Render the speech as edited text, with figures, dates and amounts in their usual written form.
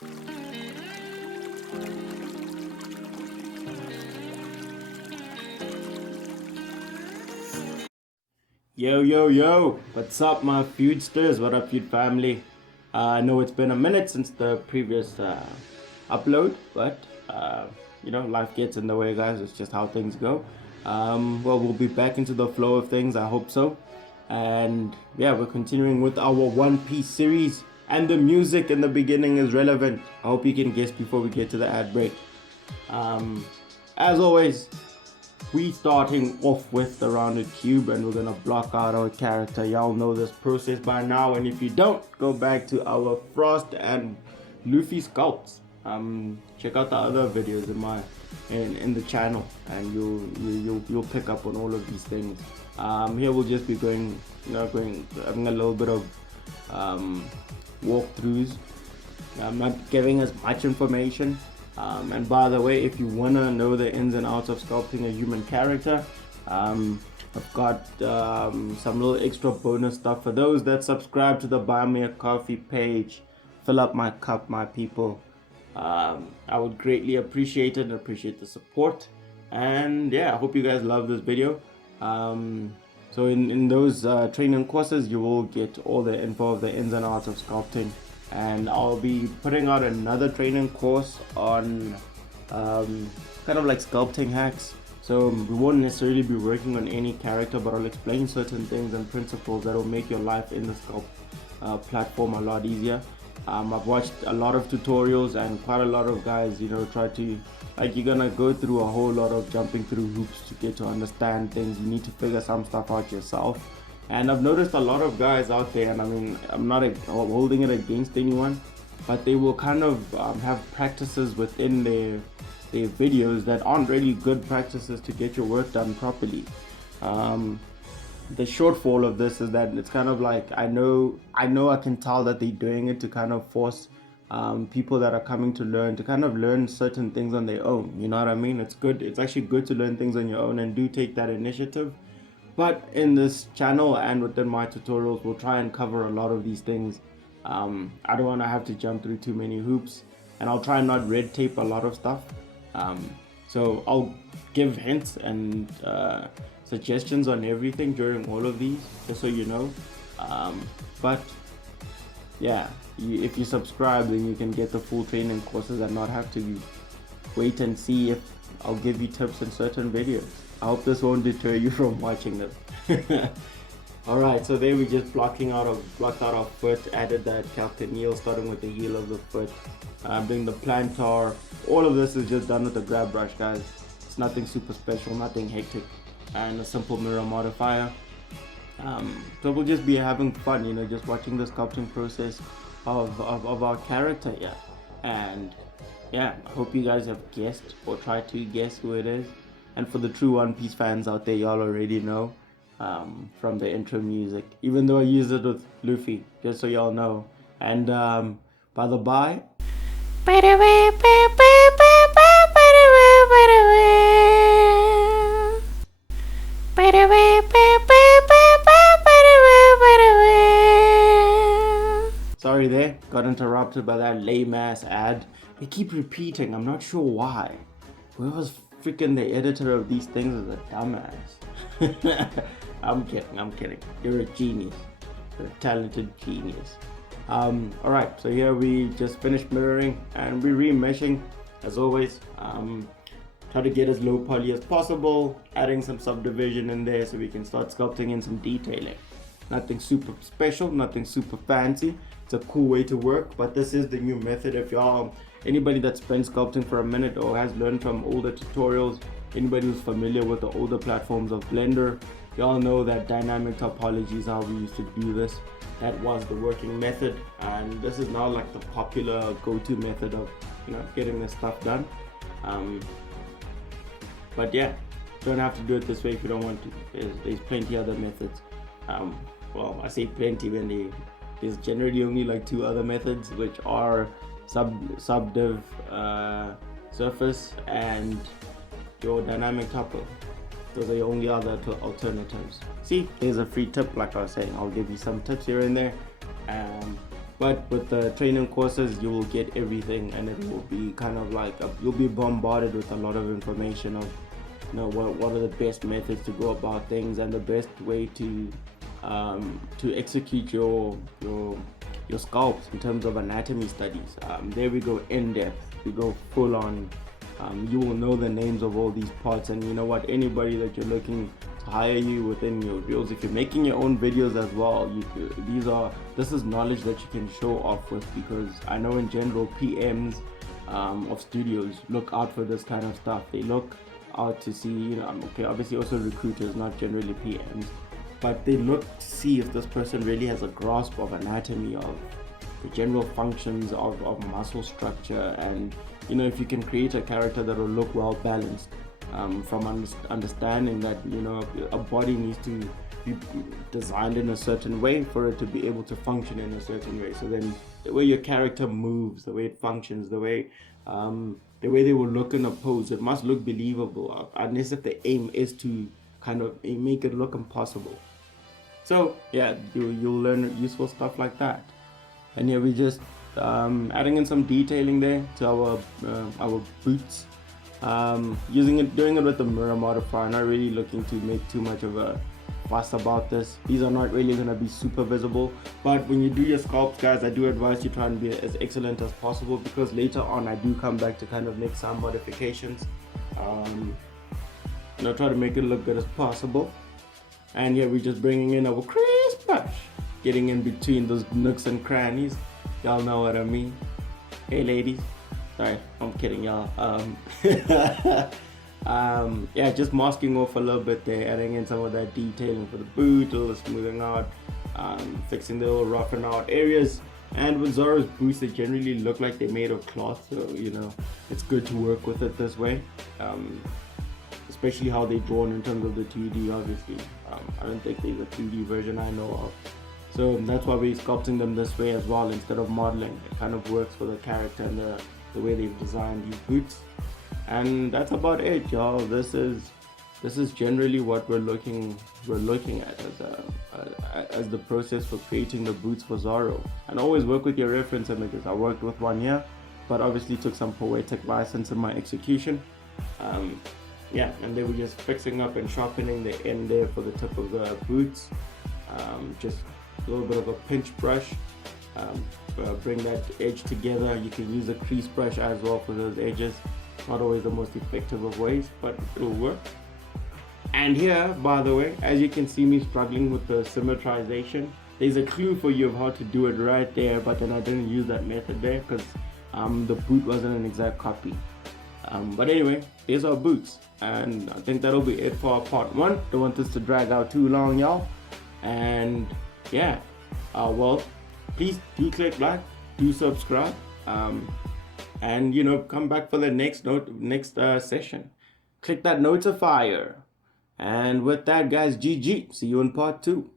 Yo, yo, yo, what's up, my feudsters? What up, feud family? I know it's been a minute since the previous upload, but life gets in the way, guys. It's just how things go. Well, we'll be back into the flow of things, I hope so. And yeah, we're continuing with our One Piece series, and the music in the beginning is relevant. I hope you can guess before we get to the ad break. As always, we starting off with the rounded cube, and we're gonna block out our character. Y'all know this process by now, and if you don't, go back to our Frost and Luffy sculpts. Check out the other videos in the channel, and you'll pick up on all of these things. Here we'll just be going having a little bit of walkthroughs. I'm not giving as much information. And by the way, if you want to know the ins and outs of sculpting a human character, I've got some little extra bonus stuff for those that subscribe to the Buy Me a Coffee page. Fill up my cup, my people. I would greatly appreciate it and appreciate the support. And yeah, I hope you guys love this video. So in those training courses, you will get all the info of the ins and outs of sculpting. And I'll be putting out another training course on kind of like sculpting hacks. So we won't necessarily be working on any character, but I'll explain certain things and principles that will make your life in the Sculpt platform a lot easier. I've watched a lot of tutorials, and quite a lot of guys, try to, you're gonna go through a whole lot of jumping through hoops to get to understand things. You need to figure some stuff out yourself. And I've noticed a lot of guys out there, and I mean, I'm not holding it against anyone, but they will kind of have practices within their videos that aren't really good practices to get your work done properly. The shortfall of this is that it's kind of like, I know I can tell that they're doing it to kind of force people that are coming to kind of learn certain things on their own. You know what I mean? It's good. It's actually good to learn things on your own, and do take that initiative. But in this channel and within my tutorials, we'll try and cover a lot of these things. I don't want to have to jump through too many hoops, and I'll try and not red tape a lot of stuff. So I'll give hints and suggestions on everything during all of these, just so you know. But yeah, if you subscribe, then you can get the full training courses and not have to wait and see if I'll give you tips in certain videos. I hope this won't deter you from watching them. Alright, so there we just blocked out our foot, added that Captain heel, starting with the heel of the foot, doing the plantar. All of this is just done with a grab brush, guys. It's nothing super special, nothing hectic, and a simple mirror modifier. So we'll just be having fun, just watching the sculpting process of our character here. And yeah, I hope you guys have guessed or tried to guess who it is. And for the true One Piece fans out there, y'all already know from the intro music, even though I used it with Luffy, just so y'all know. And by the by, sorry there, got interrupted by that lame ass ad. They keep repeating, I'm not sure why. Whoever's freaking the editor of these things is a dumbass. I'm kidding. You're a genius. You're a talented genius. Alright, so here we just finished mirroring, and we're remeshing as always. Try to get as low poly as possible, adding some subdivision in there so we can start sculpting in some detailing. Nothing super special, nothing super fancy. It's a cool way to work, but this is the new method. If anybody that's been sculpting for a minute or has learned from older tutorials, anybody who's familiar with the older platforms of Blender, y'all know that dynamic topology is how we used to do this. That was the working method, and this is now like the popular go-to method of getting this stuff done. But yeah, don't have to do it this way if you don't want to. There's plenty other methods. Well, I say plenty when there's generally only like two other methods, which are subdiv surface and your dynamic topo. Those are your only other alternatives. See, here's a free tip. Like I was saying, I'll give you some tips here and there. But with the training courses, you will get everything, and it will be kind of like you'll be bombarded with a lot of information of, what are the best methods to go about things and the best way to execute your sculpts in terms of anatomy studies. There we go in depth. We go full on. You will know the names of all these parts, and you know what? Anybody that you're looking to hire you within your videos, if you're making your own videos as well, this is knowledge that you can show off with, because I know in general PMs of studios look out for this kind of stuff. They look out to see, okay, obviously also recruiters, not generally PMs, but they look to see if this person really has a grasp of anatomy, of the general functions of muscle structure, and if you can create a character that will look well balanced, from understanding that a body needs to be designed in a certain way for it to be able to function in a certain way. So then the way your character moves, the way it functions, the way they will look in a pose, it must look believable, unless if the aim is to kind of make it look impossible. So yeah, you'll learn useful stuff like that. And here we just adding in some detailing there to our boots, doing it with the mirror modifier, not really looking to make too much of a fuss about this. These are not really going to be super visible, but when you do your sculpts, guys, I do advise you try and be as excellent as possible, because later on I do come back to kind of make some modifications, try to make it look good as possible. And yeah, we're just bringing in our crisp brush, getting in between those nooks and crannies. Y'all know what I mean. Hey ladies, sorry, I'm kidding y'all. Yeah, just masking off a little bit there, adding in some of that detailing for the boot, a little smoothing out, fixing the little roughing out areas. And with Zoro's boots, they generally look like they're made of cloth, so it's good to work with it this way. Especially how they're drawn in terms of the 2D, obviously. I don't think there's a 3D version I know of. So that's why we're sculpting them this way as well, instead of modeling. It kind of works for the character and the way they've designed these boots. And that's about it, y'all. This is generally what we're looking at as the process for creating the boots for Zoro. And always work with your reference images. I worked with one here, but obviously took some poetic license in my execution. Yeah, and they were just fixing up and sharpening the end there for the tip of the boots. Just a little bit of a pinch brush, bring that edge together. You can use a crease brush as well for those edges. Not always the most effective of ways, but it'll work. And here, by the way, as you can see me struggling with the symmetrization, there's a clue for you of how to do it right there, but then I didn't use that method there because the boot wasn't an exact copy. But anyway, here's our boots, and I think that'll be it for our part 1. Don't want this to drag out too long, y'all. And yeah, well, please do click like, do subscribe, and come back for the next session. Click that notifier. And with that, guys, GG. See you in part 2.